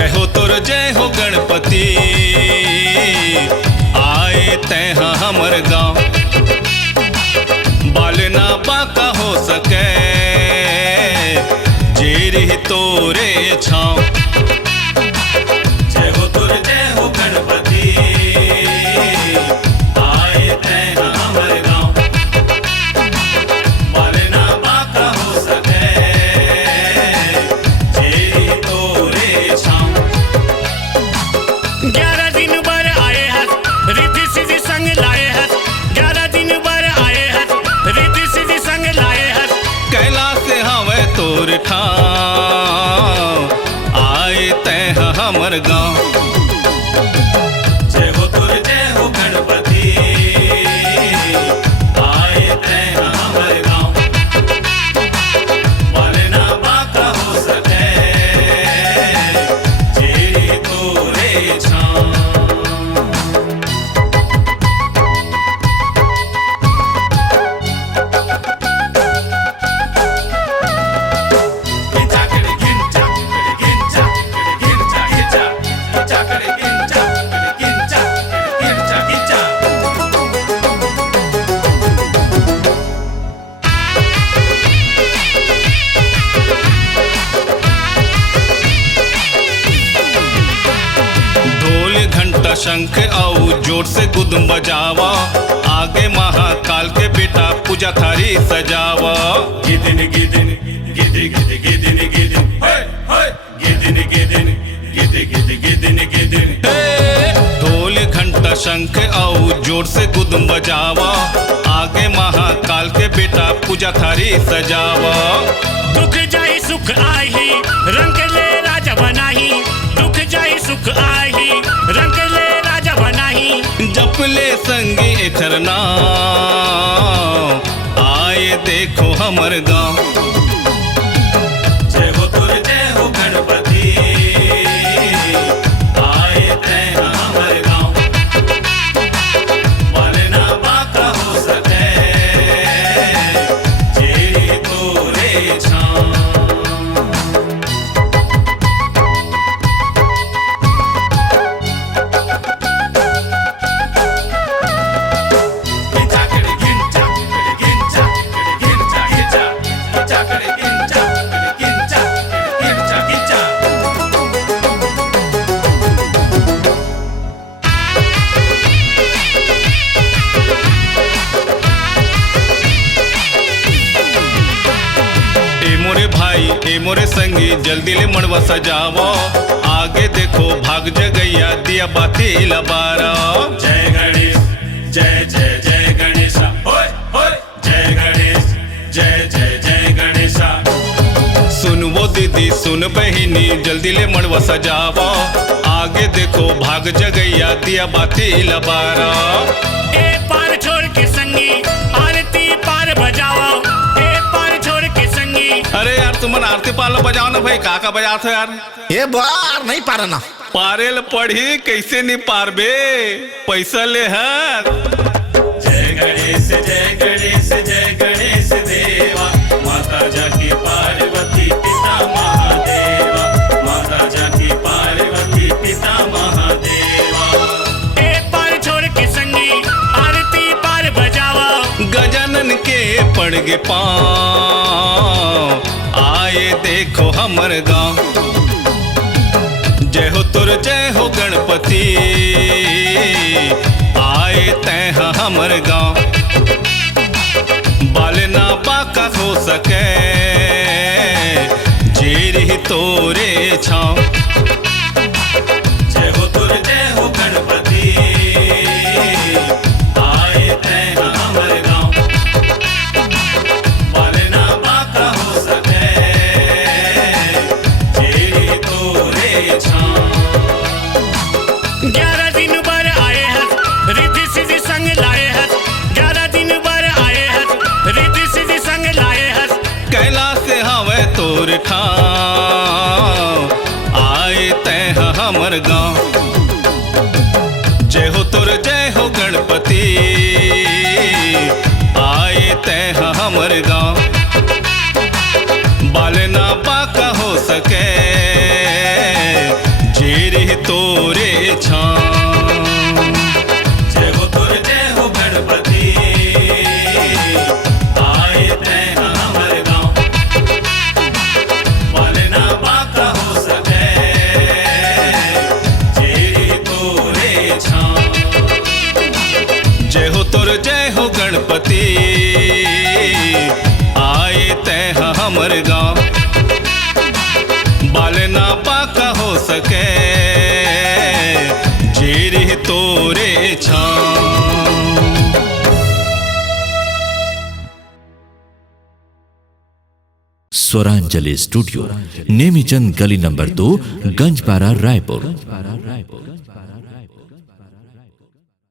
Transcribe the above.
जय हो गणपति आए तैहा हमर गाँव। बालना बाका हो सके जेरी तोरे छाँव। जय हो गणपति आए तैहा हमर गाँव। बालना बाका हो सके जेरी तोरे छाँव। 11 दिन बर आए हस रिद्धि सिद्धि संग लाए हस। 11 दिन बर आए हस रिद्धि सिद्धि संग लाए हस। कैलाश हवे तोर ठाव आए तैह हमर गाँव। जय हो गणपति आए तैह हमर गाँव। बालना बाका हो सके जेरी तोरे छाँव। घंटा शंख आऊ जोर से गुदम बजावा। आगे महाकाल के बेटा पूजा थारी सजावा। गिदिन गिदिन गिदि गिदि गिदिन गिदिन होय होय गिदिन गिदिन गिदि गिदि गिदिन गिदिन। ढोल घंटा शंख आऊ जोर से गुदम बजावा। आगे महाकाल के बेटा पूजा थारी सजावा। दुख जाई सुख आही रंग ले राजा बनाही। दुख जाई सुख आही रंग ले राजा बनाही। जपले संगी एकर नाम आए देखो हमर गाँव। जय हो गणपति आए तैहा हमर गाँव। बालना बाका हो सके जेरी तोरे छाँव। ए मोरे संगी जल्दी ले मड़वा सजावो। आगे देखो भाग जगैया दिया बाती लबारा। जय गणेश जय जय जय गणेशा होय होय जय गणेश जय जय जय गणेशा। सुन वो दीदी सुन बहिनी जल्दी ले मड़वा सजावो। आगे देखो भाग जगैया दिया बाती लबारा। ए पार छोड़ के संगी आरती पार बजाओ। ए पार छोड़ के संगी। अरे यार तुमन आरती पाल बजाओ ना भाई। का बजाते हो यार? ये बार नहीं पारना। पारेल पढ़ी कैसे नहीं पारबे पैसा ले हाथ। जय गणेश देवा माता जाकी पार्वती पिता महादेवा। माता जाकी पार्वती पिता महादेवा। ए पार छोड़ के संगी आरती पार बजावा। गजानन के पड़ गे पाँव आए देखो हमर गाँव। जय हो गणपति आए तैहा हमर गाँव। बालना बाका हो सके जेरी तोरे छाँव। जय हो गणपति आए तैहा हमर गाँव। बालना बाका हो सके जेरी तोरे छाँव। 11 दिन बर आए हस रिद्धि सिद्धि संग लाए हस। 11 दिन बर आए हस रिद्धि सिद्धि संग लाए हस। कैलाश हवे तोर ठाव आए तैहा हमर गाँव। जय हो गणपति आए तैहा हमर गाँव। बालना बाका हो सके तोरे छाँव। जय हो तुर जय हो गणपति आए तै हमर गाँव, मालना बाका हो सके जेरी तोरे छाँव। जय हो तुर जय हो गणपति आए तै हमर गाँव, बालना पाका हो सके जेरी तोरे छाँव। स्वरांजलि स्टूडियो, नेमीचंद गली नंबर 2, गंजपारा, रायपुर।